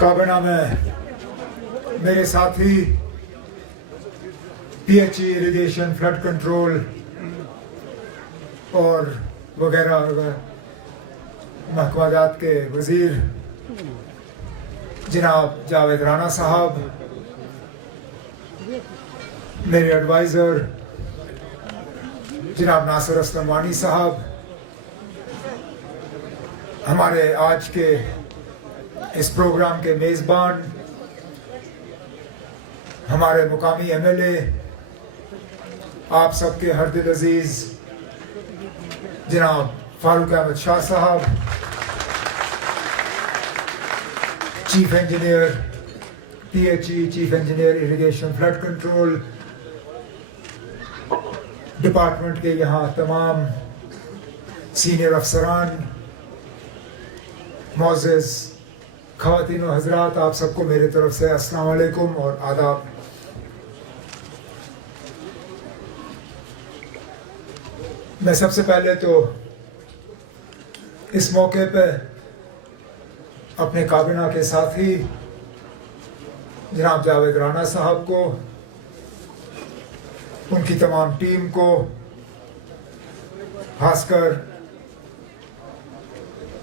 काबीना में मेरे साथी PHE इरिगेशन, फ्लड कंट्रोल और वगैरह महकमाजात के वज़ीर जनाब जावेद राना साहब, मेरे एडवाइज़र जनाब नासिर असलम वानी साहब, हमारे आज के इस प्रोग्राम के मेज़बान हमारे मुकामी MLA, आप सबके हरदिल अजीज़ जनाब फारूक अहमद शाह साहब, chief engineer PHE, chief engineer irrigation flood control department के यहाँ तमाम सीनियर अफसरान, मोअज़्ज़िज़ ख़वातीन व हज़रात, आप सबको मेरे तरफ से अस्सलाम वालेकुम और आदाब। मैं सबसे पहले तो इस मौके पे अपने काबीना के साथी जनाब जावेद राना साहब को, उनकी तमाम टीम को, खासकर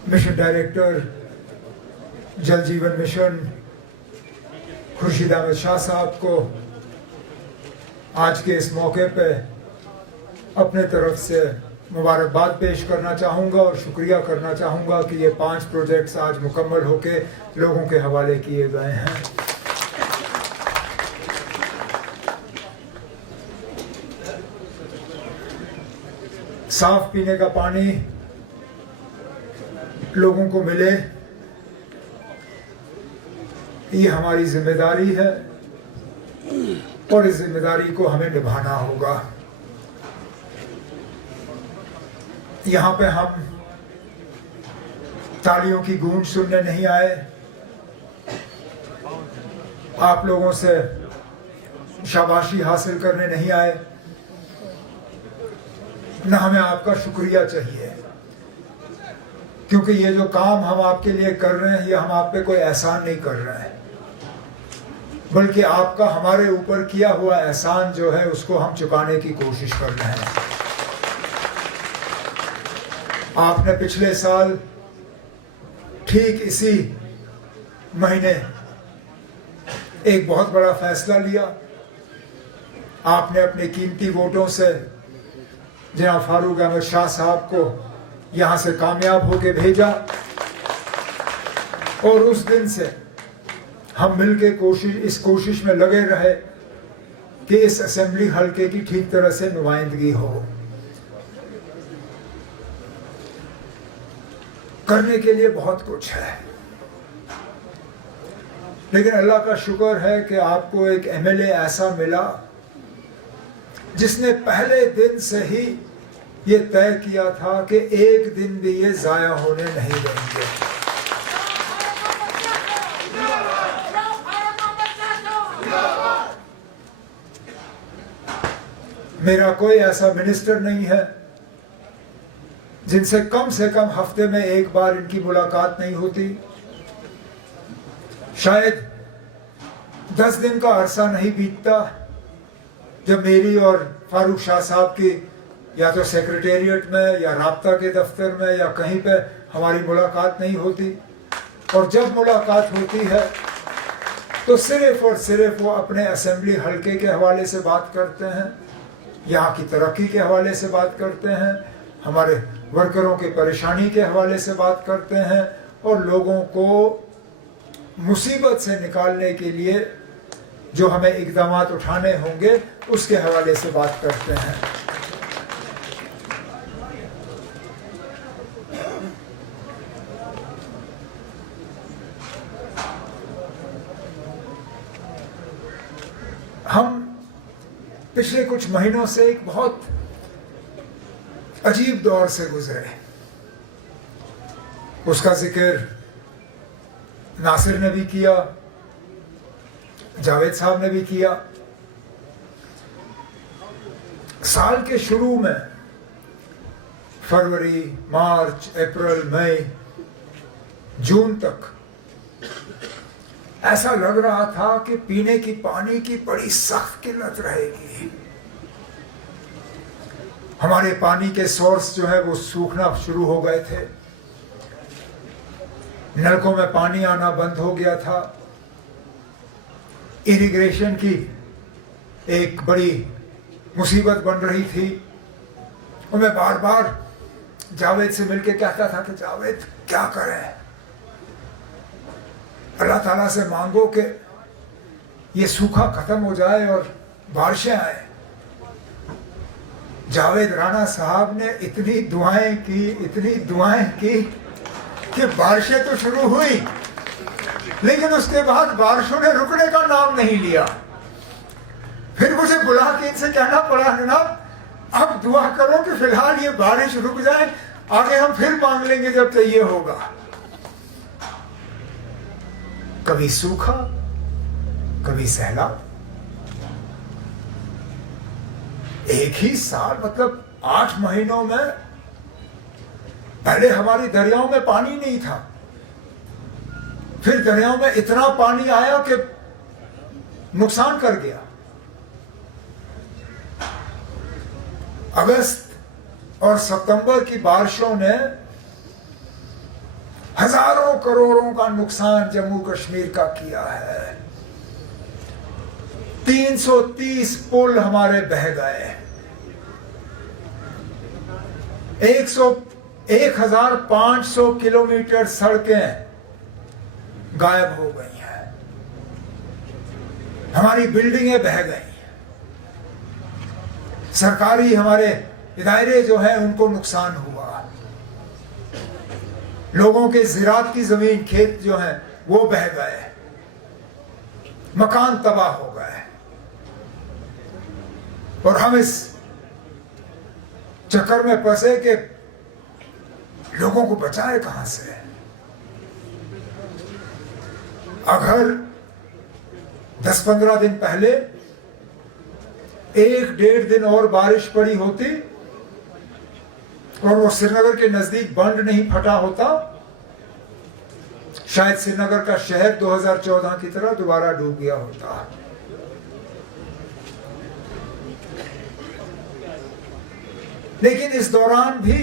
मिशन डायरेक्टर जल जीवन मिशन खुर्शीद अहमद शाह साहब को आज के इस मौके पे अपने तरफ से मुबारकबाद पेश करना चाहूँगा और शुक्रिया करना चाहूँगा कि ये 5 प्रोजेक्ट्स आज मुकम्मल होके लोगों के हवाले किए गए हैं। साफ पीने का पानी लोगों को मिले, ये हमारी जिम्मेदारी है और इस जिम्मेदारी को हमें निभाना होगा। यहाँ पे हम तालियों की गूंज सुनने नहीं आए, आप लोगों से शाबाशी हासिल करने नहीं आए, न हमें आपका शुक्रिया चाहिए, क्योंकि ये जो काम हम आपके लिए कर रहे हैं ये हम आप पे कोई एहसान नहीं कर रहे हैं, बल्कि आपका हमारे ऊपर किया हुआ एहसान जो है उसको हम चुकाने की कोशिश कर रहे हैं। आपने पिछले साल ठीक इसी महीने एक बहुत बड़ा फैसला लिया, आपने अपने कीमती वोटों से जनाब फारूक अहमद शाह साहब को यहाँ से कामयाब होके भेजा और उस दिन से हम मिलके इस कोशिश में लगे रहे कि इस असेंबली हलके की ठीक तरह से नुमाइंदगी हो। करने के लिए बहुत कुछ है, लेकिन अल्लाह का शुक्र है कि आपको एक MLA ऐसा मिला जिसने पहले दिन से ही ये तय किया था कि एक दिन भी ये जाया होने नहीं देंगे। मेरा कोई ऐसा मिनिस्टर नहीं है जिनसे कम से कम हफ्ते में एक बार इनकी मुलाकात नहीं होती। शायद 10 दिन का अरसा नहीं बीतता जब मेरी और फारूक शाह साहब की या तो सेक्रेटेरिएट में या राब्ता के दफ्तर में या कहीं पे हमारी मुलाकात नहीं होती, और जब मुलाकात होती है तो सिर्फ और सिर्फ वो अपने असेंबली हलके के हवाले से बात करते हैं, यहाँ की तरक्की के हवाले से बात करते हैं, हमारे वर्करों के परेशानी के हवाले से बात करते हैं, और लोगों को मुसीबत से निकालने के लिए जो हमें इक़दामात उठाने होंगे उसके हवाले से बात करते हैं। हम पिछले कुछ महीनों से एक बहुत अजीब दौर से गुजरे, उसका जिक्र नासिर ने भी किया, जावेद साहब ने भी किया। साल के शुरू में फरवरी, मार्च, अप्रैल, मई, जून तक ऐसा लग रहा था कि पीने की पानी की बड़ी सख्त किल्लत रहेगी। हमारे पानी के सोर्स जो है वो सूखना शुरू हो गए थे, नलकों में पानी आना बंद हो गया था, इरिगेशन की एक बड़ी मुसीबत बन रही थी। और मैं बार बार जावेद से मिलके कहता था कि जावेद क्या करें, अल्लाह ताला से मांगो कि ये सूखा खत्म हो जाए और बारिशें आए। जावेद राणा साहब ने इतनी दुआएं की कि बारिशें तो शुरू हुई, लेकिन उसके बाद बारिशों ने रुकने का नाम नहीं लिया। फिर मुझे बुला के इनसे कहना पड़ा, जनाब अब दुआ करो कि फिलहाल ये बारिश रुक जाए, आगे हम फिर मांग लेंगे जब चाहिए होगा। कभी सूखा, कभी सैलाब। एक ही साल, मतलब 8 महीनों में पहले हमारी दरियाओं में पानी नहीं था, फिर दरियाओं में इतना पानी आया कि नुकसान कर गया। अगस्त और सितंबर की बारिशों ने हजारों करोड़ों का नुकसान जम्मू कश्मीर का किया है। 330 पुल हमारे बह गए, 1500 किलोमीटर सड़कें गायब हो गई हैं, हमारी बिल्डिंगें बह गई, सरकारी हमारे इदारे जो है उनको नुकसान हुआ, लोगों के ज़राअत की जमीन, खेत जो है वो बह गए, मकान तबाह हो गए। और हम इस चक्कर में फंसे कि लोगों को बचाए कहां से। अगर 10-15 दिन पहले 1-1.5 दिन और बारिश पड़ी होती और वो श्रीनगर के नजदीक बंद नहीं फटा होता, शायद श्रीनगर का शहर 2014 की तरह दोबारा डूब गया होता। लेकिन इस दौरान भी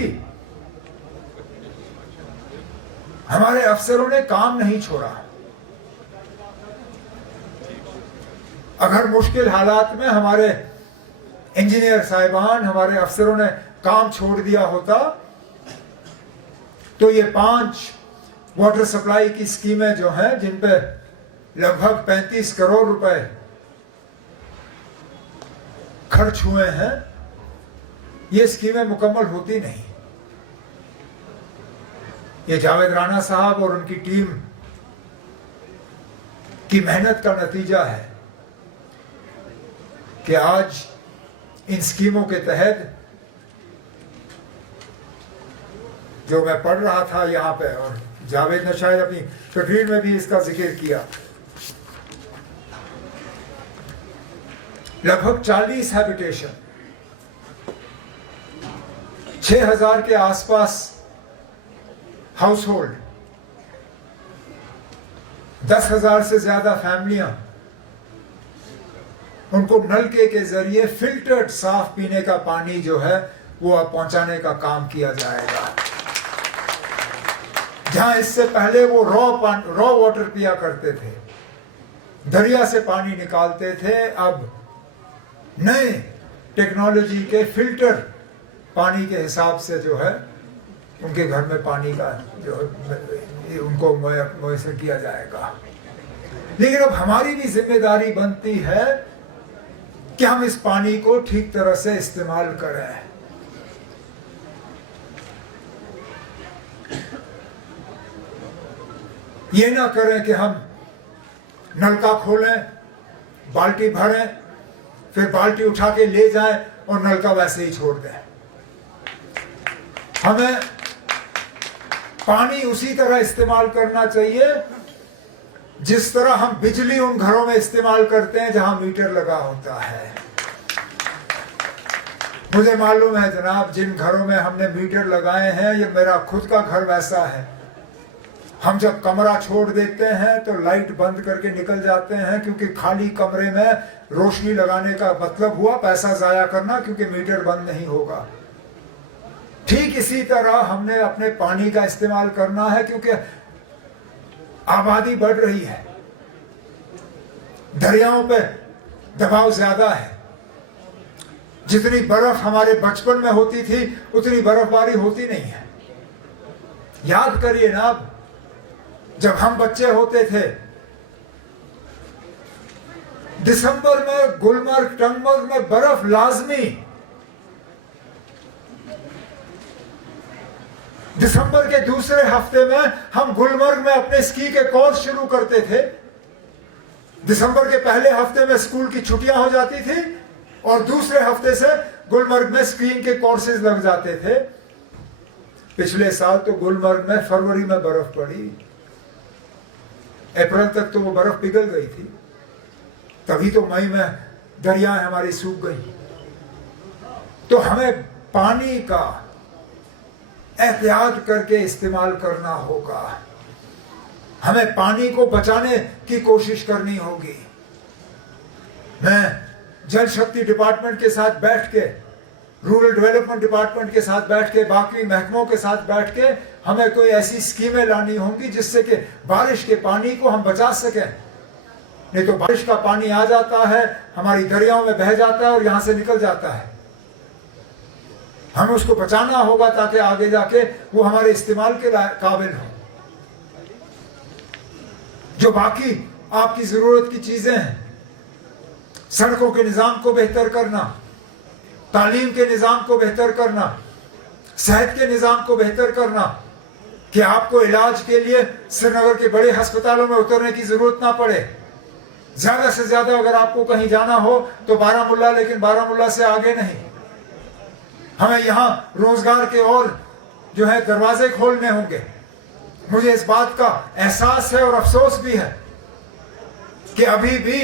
हमारे अफसरों ने काम नहीं छोड़ा। अगर मुश्किल हालात में हमारे इंजीनियर साहिबान, हमारे अफसरों ने काम छोड़ दिया होता तो ये 5 वाटर सप्लाई की स्कीमें जो हैं, जिन पे लगभग 35 करोड़ रुपए खर्च हुए हैं, ये स्कीमें मुकम्मल होती नहीं। ये जावेद राणा साहब और उनकी टीम की मेहनत का नतीजा है कि आज इन स्कीमों के तहत जो मैं पढ़ रहा था यहाँ पे, और जावेद ने शायद अपनी तकरीर में भी इसका जिक्र किया, लगभग 40 हैबिटेशन, 6000 के आसपास हाउस होल्ड, 10,000 से ज्यादा फैमिलियां, उनको नलके के जरिए फिल्टर्ड साफ पीने का पानी जो है वो अब पहुंचाने का काम किया जाएगा। जहां इससे पहले वो रॉ वाटर पिया करते थे, दरिया से पानी निकालते थे, अब नए टेक्नोलॉजी के फिल्टर पानी के हिसाब से जो है उनके घर में पानी का जो उनको मुयस्सर किया जाएगा। लेकिन अब हमारी भी जिम्मेदारी बनती है कि हम इस पानी को ठीक तरह से इस्तेमाल करें। ये ना करें कि हम नलका खोलें, बाल्टी भरें, फिर बाल्टी उठा के ले जाएं और नलका वैसे ही छोड़ दें। हमें पानी उसी तरह इस्तेमाल करना चाहिए जिस तरह हम बिजली उन घरों में इस्तेमाल करते हैं जहां मीटर लगा होता है। मुझे मालूम है जनाब, जिन घरों में हमने मीटर लगाए हैं, ये मेरा खुद का घर वैसा है। हम जब कमरा छोड़ देते हैं तो लाइट बंद करके निकल जाते हैं, क्योंकि खाली कमरे में रोशनी लगाने का मतलब हुआ पैसा जाया करना, क्योंकि मीटर बंद नहीं होगा। ठीक इसी तरह हमने अपने पानी का इस्तेमाल करना है, क्योंकि आबादी बढ़ रही है, दरियाओं पे दबाव ज्यादा है। जितनी बर्फ हमारे बचपन में होती थी उतनी बर्फबारी होती नहीं है। याद करिए ना, अब जब हम बच्चे होते थे, दिसंबर में गुलमर्ग टंगमर्ग में बर्फ लाजमी। दिसंबर के दूसरे हफ्ते में हम गुलमर्ग में अपने स्की के कोर्स शुरू करते थे। दिसंबर के पहले हफ्ते में स्कूल की छुट्टियां हो जाती थी और दूसरे हफ्ते से गुलमर्ग में स्कीइंग के कोर्सेज लग जाते थे। पिछले साल तो गुलमर्ग में फरवरी में बर्फ पड़ी, अप्रैल तक तो वो बर्फ पिघल गई थी, तभी तो मई में दरियाएं हमारी सूख गई। तो हमें पानी का एहतियात करके इस्तेमाल करना होगा, हमें पानी को बचाने की कोशिश करनी होगी। मैं जल शक्ति डिपार्टमेंट के साथ बैठ के, रूरल डेवलपमेंट डिपार्टमेंट के साथ बैठ के, बाकी महकमों के साथ बैठ के हमें कोई ऐसी स्कीमें लानी होंगी जिससे कि बारिश के पानी को हम बचा सकें। नहीं तो बारिश का पानी आ जाता है, हमारी दरियाओं में बह जाता है और यहां से निकल जाता है। हमें उसको बचाना होगा ताकि आगे जाके वो हमारे इस्तेमाल के काबिल हो। जो बाकी आपकी जरूरत की चीजें हैं, सड़कों के निजाम को बेहतर करना, तालीम के निजाम को बेहतर करना, सेहत के निजाम को बेहतर करना, कि आपको इलाज के लिए श्रीनगर के बड़े अस्पतालों में उतरने की जरूरत ना पड़े। ज्यादा से ज्यादा अगर आपको कहीं जाना हो तो बारामुल्ला, लेकिन बारामुल्ला से आगे नहीं। हमें यहाँ रोजगार के और जो है दरवाजे खोलने होंगे। मुझे इस बात का एहसास है और अफसोस भी है कि अभी भी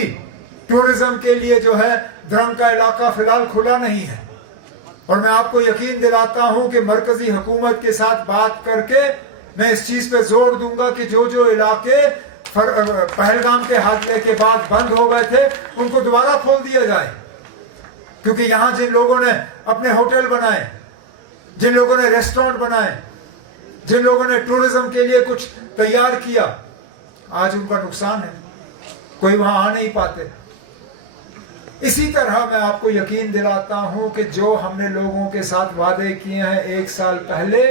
टूरिज्म के लिए जो है द्रंग का इलाका फिलहाल खुला नहीं है। और मैं आपको यकीन दिलाता हूं कि मरकजी हुकूमत के साथ बात करके मैं इस चीज पे जोर दूंगा कि जो जो इलाके पहलगाम के हादसे के बाद बंद हो गए थे उनको दोबारा खोल दिया जाए। क्योंकि यहां जिन लोगों ने अपने होटल बनाए, जिन लोगों ने रेस्टोरेंट बनाए, जिन लोगों ने टूरिज्म के लिए कुछ तैयार किया, आज उनका नुकसान है, कोई वहां आ नहीं पाते। इसी तरह मैं आपको यकीन दिलाता हूं कि जो हमने लोगों के साथ वादे किए हैं 1 साल पहले,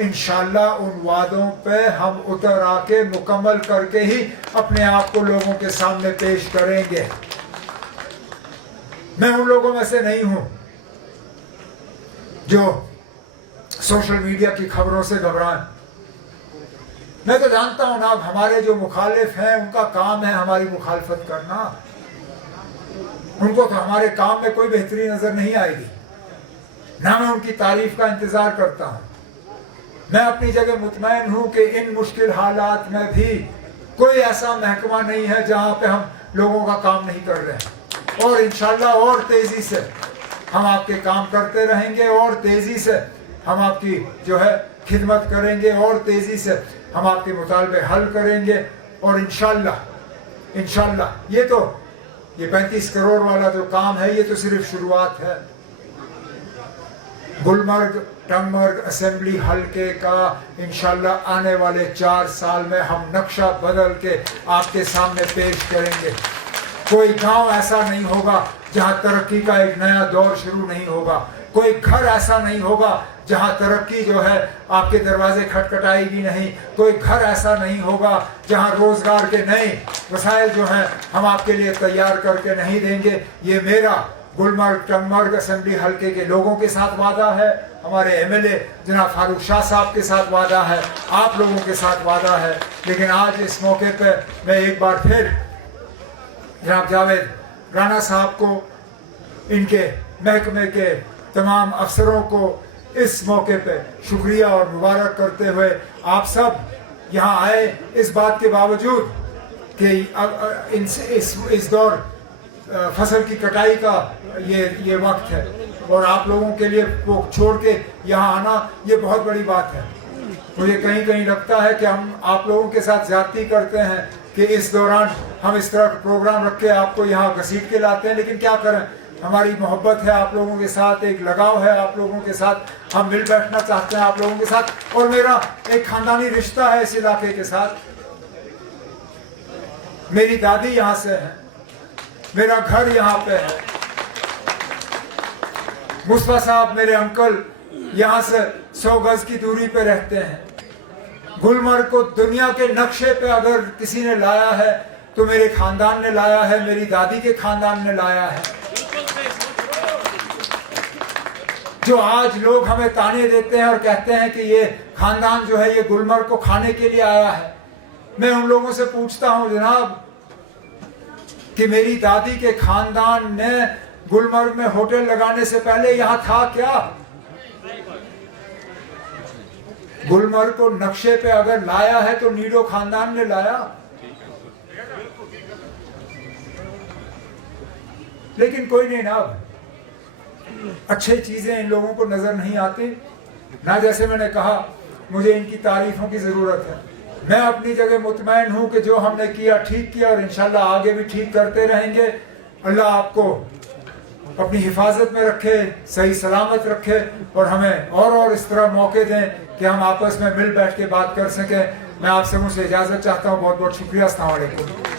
इंशाल्लाह उन वादों पे हम उतर आके मुकम्मल करके ही अपने आप को लोगों के सामने पेश करेंगे। मैं उन लोगों में से नहीं हूं जो सोशल मीडिया की खबरों से घबराएं। मैं तो जानता हूं ना, अब हमारे जो मुखालिफ हैं उनका काम है हमारी मुखालफत करना। उनको तो हमारे काम में कोई बेहतरी नजर नहीं आएगी, ना मैं उनकी तारीफ का इंतजार करता हूं। मैं अपनी जगह मुतमईन हूं कि इन मुश्किल हालात में भी कोई ऐसा महकमा नहीं है जहां पे हम लोगों का काम नहीं कर रहे हैं। और इंशाल्लाह और तेजी से हम आपके काम करते रहेंगे, और तेजी से हम आपकी जो है खिदमत करेंगे, और तेजी से हम आपके मुतालबे हल करेंगे। और इंशाल्लाह ये 35 करोड़ वाला जो काम है ये तो सिर्फ शुरुआत है। गुलमर्ग टंगमर्ग असेंबली हलके का इंशाल्लाह आने वाले 4 साल में हम नक्शा बदल के आपके सामने पेश करेंगे। कोई गांव ऐसा नहीं होगा जहां तरक्की का एक नया दौर शुरू नहीं होगा। कोई घर ऐसा नहीं होगा जहां तरक्की जो है आपके दरवाजे खटखटाएगी नहीं। कोई घर ऐसा नहीं होगा जहां रोजगार के नए वसाइल जो हैं हम आपके लिए तैयार करके नहीं देंगे। ये मेरा गुलमर्ग टंगमर्ग असेंबली हलके के लोगों के साथ वादा है, हमारे एमएलए जनाब फारूक शाह साहब के साथ वादा है, आप लोगों के साथ वादा है। लेकिन आज इस मौके पर मैं एक बार फिर जनाब जावेद राणा साहब को, इनके महकमे के तमाम अफसरों को इस मौके पे शुक्रिया और मुबारक करते हुए, आप सब यहाँ आए इस बात के बावजूद कि इस दौर फसल की कटाई का ये वक्त है और आप लोगों के लिए वो छोड़ के यहाँ आना ये बहुत बड़ी बात है। मुझे कहीं कहीं लगता है कि हम आप लोगों के साथ ज्यादती करते हैं कि इस दौरान हम इस तरह का प्रोग्राम रख के आपको यहाँ घसीट के लाते हैं, लेकिन क्या करें, हमारी मोहब्बत है आप लोगों के साथ, एक लगाव है आप लोगों के साथ, हम मिल बैठना चाहते हैं आप लोगों के साथ, और मेरा एक खानदानी रिश्ता है इस इलाके के साथ। मेरी दादी यहाँ से है, मेरा घर यहाँ पे है, मुस्तफा साहब मेरे अंकल यहाँ से 100 गज की दूरी पे रहते हैं। गुलमर्ग को दुनिया के नक्शे पे अगर किसी ने लाया है तो मेरे खानदान ने लाया है, मेरी दादी के खानदान ने लाया है। जो आज लोग हमें ताने देते हैं और कहते हैं कि ये खानदान जो है ये गुलमर्ग को खाने के लिए आया है, मैं उन लोगों से पूछता हूं जनाब कि मेरी दादी के खानदान ने गुलमर्ग में होटल लगाने से पहले यहां था क्या? गुलमर्ग को नक्शे पे अगर लाया है तो नीडो खानदान ने लाया। लेकिन कोई नहीं ना, अच्छी चीजें इन लोगों को नजर नहीं आती ना। जैसे मैंने कहा, मुझे इनकी तारीफों की जरूरत है। मैं अपनी जगह मुतमैन हूं कि जो हमने किया ठीक किया और इंशाल्लाह आगे भी ठीक करते रहेंगे। अल्लाह आपको अपनी हिफाजत में रखे, सही सलामत रखे और हमें और इस तरह मौके दें कि हम आपस में मिल बैठ के बात कर सकें। मैं आपसे मुझसे इजाजत चाहता हूँ। बहुत बहुत शुक्रिया। अस्सलाम वालेकुम।